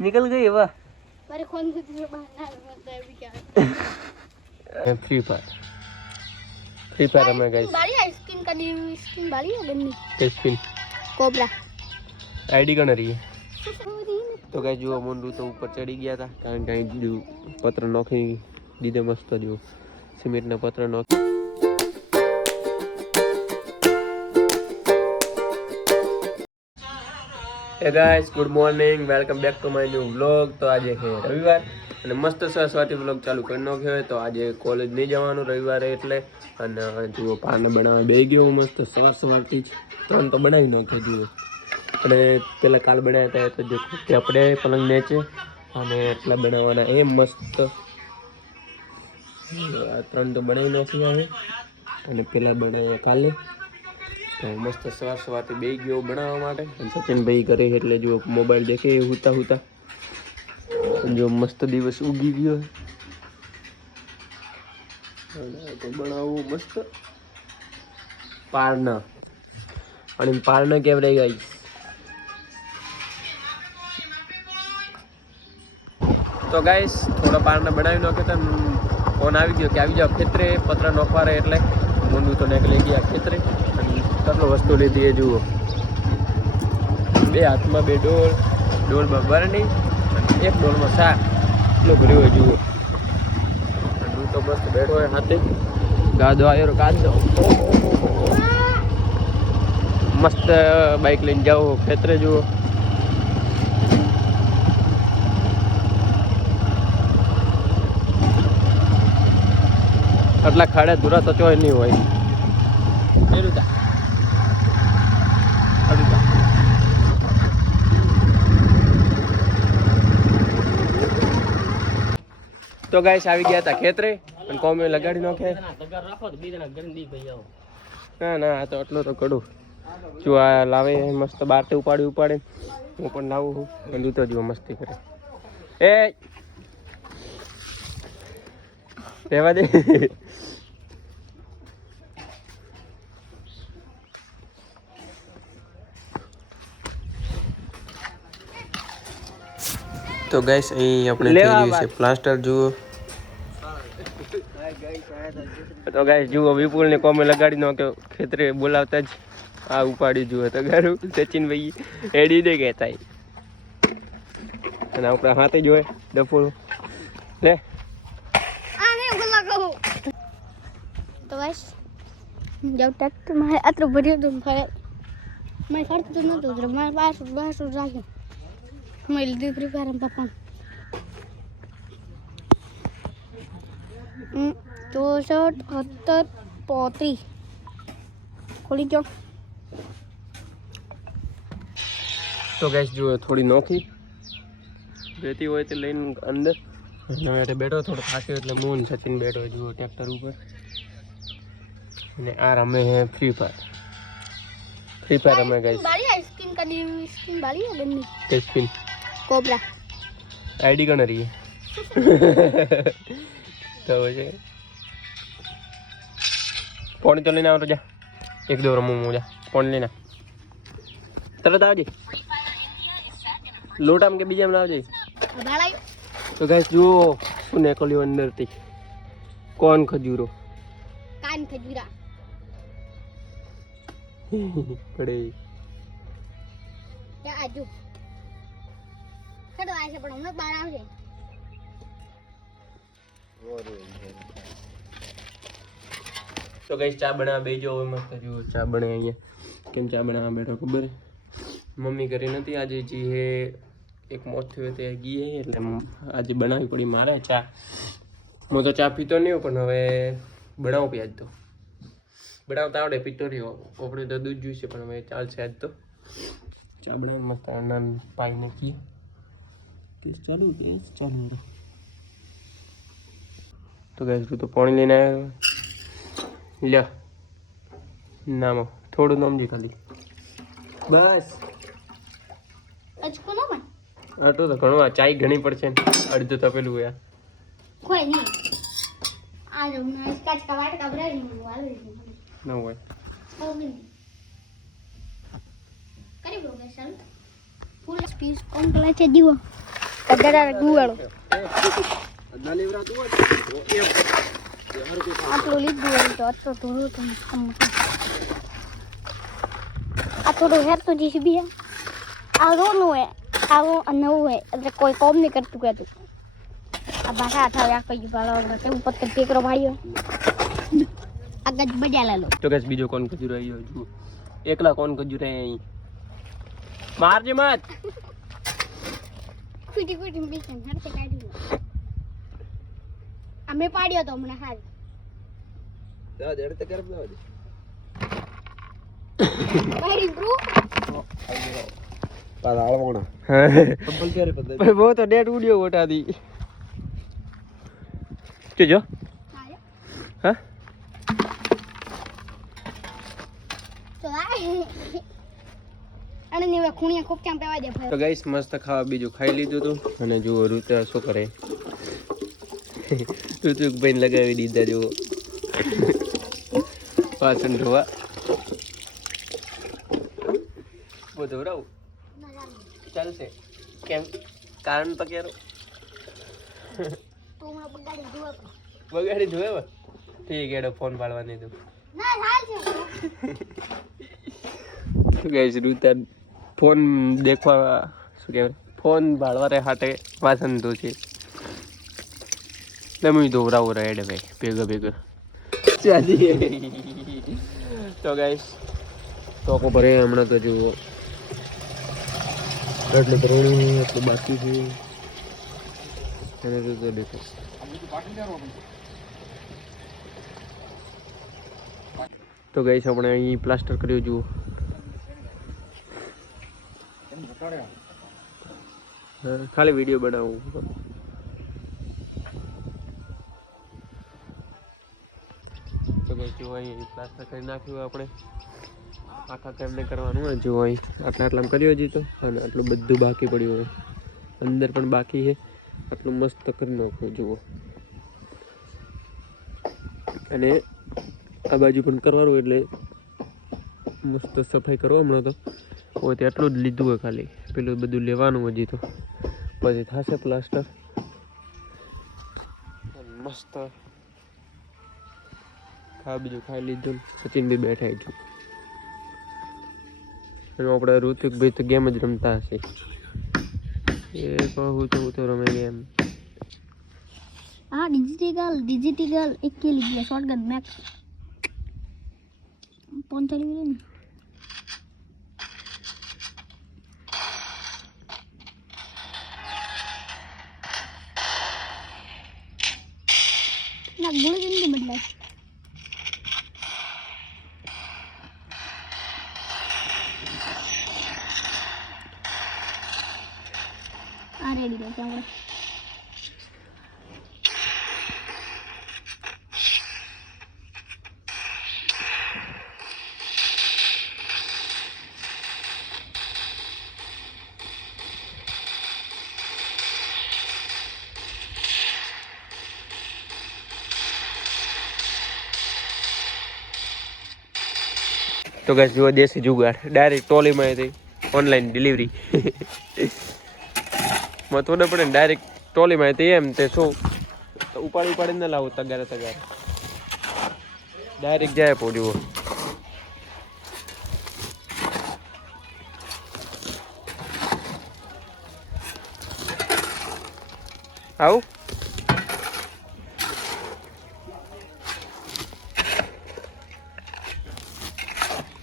निकल गई वाह मेरे फोन से तुझे बाहर मतलब अभी क्या फ्री फायर में गाइस बाली है स्किन का न्यू स्किन बाली है गन्नी स्पिन कोबरा आईडी कौन रही है तो गाइस जो मुंडू तो ऊपर चढ़ी गया था कारण कहीं जो पत्र नोखी दीदे मस्त जो सीमेंट ना पत्र नोखी हे guys good morning welcome back to my new vlog तो आज है रविवार અને મસ્ત સરસ્વતી વ્લોગ ચાલુ કરી નાખ્યો હોય તો આજે કોલેજ નહીં જવાનું રવિવારે એટલે અને જુઓ પાને બનાવવા બેસી ગયો મસ્ત સવારથી જ ત્રણ તો બનાવી નાખ્યો જુઓ અને પેલા કાલ બનાવ્યા હતા તો જો આપણે પલંગ નીચે અને એટલા બનાવવાના એ મસ્ત ત્રણ તો બનાવી નાખ્યા છે અને પેલા બનાવ્યા કાલે તો મસ્ત સવારથી બેસી ગયો બનાવવા માટે અને સચિનભાઈ કરે એટલે જો મોબાઈલ દેખે હુતા जो मस्त दिवस उगी गयो तो बनावो मस्त पारना અને પારના કેવરાઈ ગાઈસ તો ગાઈસ થોડો પારના બનાવી નાખ્યો તો ફોન આવી ગયો કે આવી જાવ ખેતરે પત્ર નોખવા રહે એટલે મુંડુ તો નીકળી ગયા ખેતરે અને કેટલો વસ્તુ લીધી એ જુઓ બે હાથમાં બે ડોલમાં બરણી एक डोल में सार એટલો ભર્યો હોય જુઓ હું તો મસ્ત બેઠો હોય હાથે ગાદો આવ્યો ગાદો મસ્ત બાઇક લઈને જાઓ ખેતરે જુઓ આટલા ખાડા ધુરા તો ચોય નહીં હોય तो गाइस આવી ગયા હતા ખેતરે અને કોમે લગાડી નાખે રાખો તો બીજાના ઘર દી ભાઈ આવો ના આ તો એટલો તો કડું જો આ લાવે મસ્ત બારતે ઉપાડે હું પણ લાવું છું અને તો જો મસ્તી કરે એ રહેવા દે तो गाइस અહીં આપણે થઈ ગયું છે પ્લાસ્ટર જુઓ તો ગાઈસ જુઓ વિપુલ ને કોમે લગાડી નાખ્યો ખેતરે બોલાવતા જ આ ઉપાડી જુઓ તો ગારું સચિન ભાઈ એડી દે કહેતા અને આપણા હાથે જોય ડફોળું લે આને ગલા કહો તો ગાઈસ જબ ટ્રેક્ટર માં આટલું ભર્યું તો મેં ખર્ચ નતો મારે બાસ રાખ્યો मैं लीधी प्रिपेयर हम पापा 64 पोती खोली जो तो गैस जो थोड़ी नोखी रहती હોય તો લઈને અંદર નવે બેઠો થોડો થાક્યો એટલે મોન સચિન બેઠો જુઓ ટ્રેક્ટર ઉપર અને આ રમે હે फ्री फायर रमे गाइस बाली है स्किन का न्यू स्किन बाली है गन्नी स्पिन कोबरा आईडी कौन रही है तो वैसे फोन तो लेना तो जा एक दो रमू जा फोन लेना तरत आवजे लोटा में के बीजा में आवजे तो गाइस जो सुने कोलियो अंदर थी कौन खजूरो कान खजूरा पड़े क्या आजू कदो आए से पण हमने बाहर आवजे तो गाइस चा बना बेजो मस्त जो चा बने અહીંયા કેમ ચા બનાવવા બેઠો ખબર મમ્મી કરી નથી આજે જી હે એક મોત થયો તે ગઈ હે એટલે આજે બનાવવી પડી મારે ચા હું તો ચા પીતો નહીં પણ હવે બનાવું પી આજ તો બનાવતા આવડે પીતો રહ્યો આપણે તો દૂધ જોઈશે પણ હવે ચાલશે આજ તો ચા બનાવી મસ્ત નાન પાઈ નાખીએ ચાલુ तो गैस तो पानी लेना है लिया नाम थोड़ा नाम जी खाली बस अजको ना मैं तो घणो चाय घणी पड़छे अर्ध तपेलू है कोई नहीं आज मैं इसका कवाट का ब्रेड नहीं वाले ना हुआ ओ नहीं કરી દો ગેસ ચાલ ફૂલ સ્પીડ કોણ કલા છે જીવો કદરા ગુવાળો આટલું લીધું હોય તો અતો થોડું તો આ થોડું હેરતું જીસીબી આ રોનું હોય આવું નવું હોય એટલે કોઈ કોમ નહીં કરતું કહેતું આ ભાષા થાવ આ કઈ ભાળો કેવું પત્તર ટેકરો ભાળ્યો આગળ બજાલા લો તો ગાઈસ બીજો કોણ ખજૂર આવ્યો જુઓ એકલા કોણ ખજૂર અહીં મારજે મત કુટી કુટી બેસન હરતે કાઢ્યું અમે પાડ્યો તો હમણાં હાલ દા દેડ તે કર દો પાડી બ્રો પાદ આળવણા કંપલ ક્યારે પદ ભાઈ બહુ તો ડેટ ઉડ્યો ઓટા દી જો હા તો અને ને ખૂણિયા ખૂબ ચામ પેવા દે તો ગાઈસ મસ્ત ખાવા બીજું ખાઈ લીધું હતું અને જુઓ ઋતા શું કરે ઋતુક ભાઈ લગાવી દીધા જુઓ પાછળ ધોવા બધું રહું ચાલશે કેમ કારણ તો કેરો તો હમણાં બગાડી જોવા બગાડી જોવે ઠીક એડો ફોન પાડવાની તું ના હાલ છે તો ગાઈસ ઋતા ફોન દેખવા શું કહેવાય ફોન ભાળવા હાટે વાસન તો છે તમે દોરાવો રેડ ભાઈ ભેગા ભેગા ચાલી તો ગાઈસ ટોકો ભરે હમણાં તો જુઓ એટલે કરવાનું એટલું બાકી છે એને તો દેખો તો ગાઈસ આપણે અહીં પ્લાસ્ટર કર્યું જુઓ ખાલી વિડીયો બનાવું તો ભાઈ જો અહીં પ્લાસ્ટર કરી નાખ્યું આપણે આખા કેમને કરવાનું હોય જો અહીં આટલામાં કર્યો હજી તો અને આટલું બધું બાકી પડ્યું હોય અંદર પણ બાકી છે આટલું મસ્ત કરી નાખવું જુઓ અને આ બાજુ પણ કરવાનું એટલે મસ્ત સફાઈ કરો હમણાં તો હોય એટલું જ લીધું હોય ખાલી પેલું બધું લેવાનું હજી તો પછી થશે પ્લાસ્ટર મસ્ત ખા બીજું ખાઈ લીધું સચિન બી બેઠા છું અને આપણે ઋતિકભાઈ તો ગેમ જ રમતા હશે એ કહું તો હું તો રમે ગેમ આ ડિજિટલ એક કે લીધી શોટગન મેક્સ ફોન ચાલી ગયો ને ના ગોળી જલ્દી બદલાય આ રેડી રહે આપણે તો ગાઈસ જો દેશી જુગાડ ડાયરેક્ટ ટોલીમાં હતી ઓનલાઈન ડિલિવરી માં થોડે પડે ડાયરેક્ટ ટોલીમાં હતી એમ તે શું ઉપાડીને ન લાવો તગારે ડાયરેક્ટ જાય પોડ્યો આવું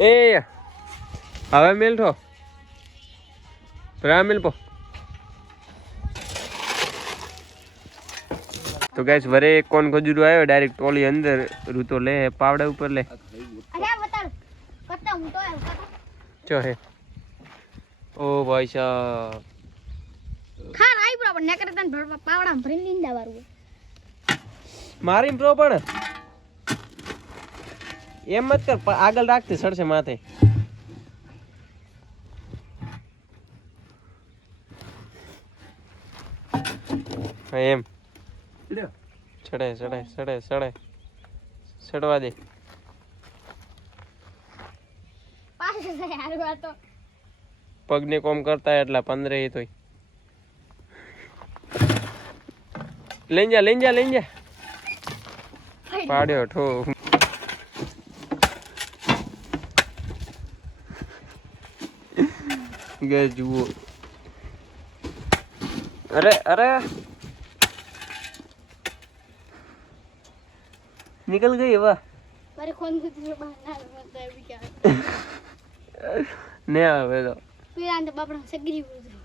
એ હવે મેલઠો રા મેલ પો તો ગાઈસ વરે કોણ ખજૂર આવ્યો ડાયરેક્ટ ટોલી અંદર રૂતો લે પાવડા ઉપર લે અરે બતાડ કત્તા હું તો ચો હે ઓ ભાઈ સાહેબ ખાન આઈ બરાબર નકર તન પાવડા ભરીને લીંદા વાળું મારી પ્રો પણ એમ મત કર આગળ રાખતી સડશે માથે એમ ચડવા દે પગને કોમ કરતા એટલા 15 તોય લઈ જા પાડ્યો ઠો ગે જુઓ અરે निकल गई वाह મારે કોણ કુતરો બહાર ના મત આવી કે ને આવે તો પેલા તો બાપડા સગરી કુતરો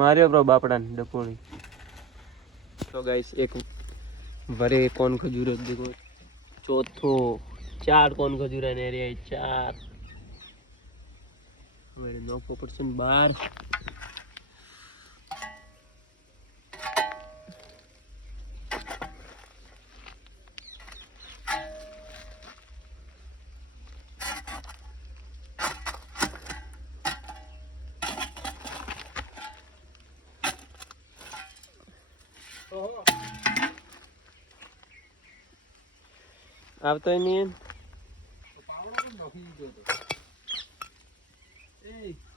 માર્યો બ્રો બાપડા ને ડકોળી તો ગાઈસ એક વરે કોણ ખજૂર દેખો ચોથો 4 કોણ ખજૂર ને રે 4 હવે 9% બાર આવતો નહીં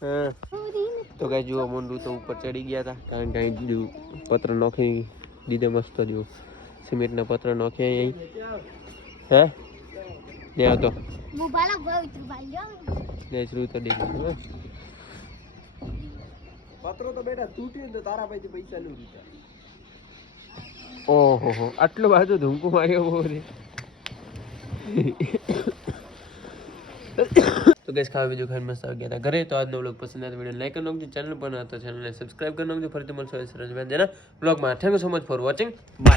હા તો કઈ જુઓ મુંડું તો ઉપર ચડી ગયા હતા કારણ કે અહીં પત્ર નોખી દીધે મસ્ત જો સિમેન્ટના પત્ર નોખ્યા અહીં હે ને આવતો હું ભાલા ભાઈ તું ભાઈ જાવ ને શરૂ તો દેખી પત્રો તો બેટા તૂટ્યું તો તારા પાસેથી પૈસા લઉં દીધા ઓહો આટલો બાજુ ધૂમકું માર્યો બહુ રે तो गैस खावा वीडियो घर मस्त आ गया था घरे तो आज नो व्लॉग पसंद आया तो वीडियो लाइक कर लो चैनल पर ना तो चैनल ने सब्सक्राइब कर लो फरीથી મળશો સરસ મજાના વ્લોગ માં thank you so much for watching bye.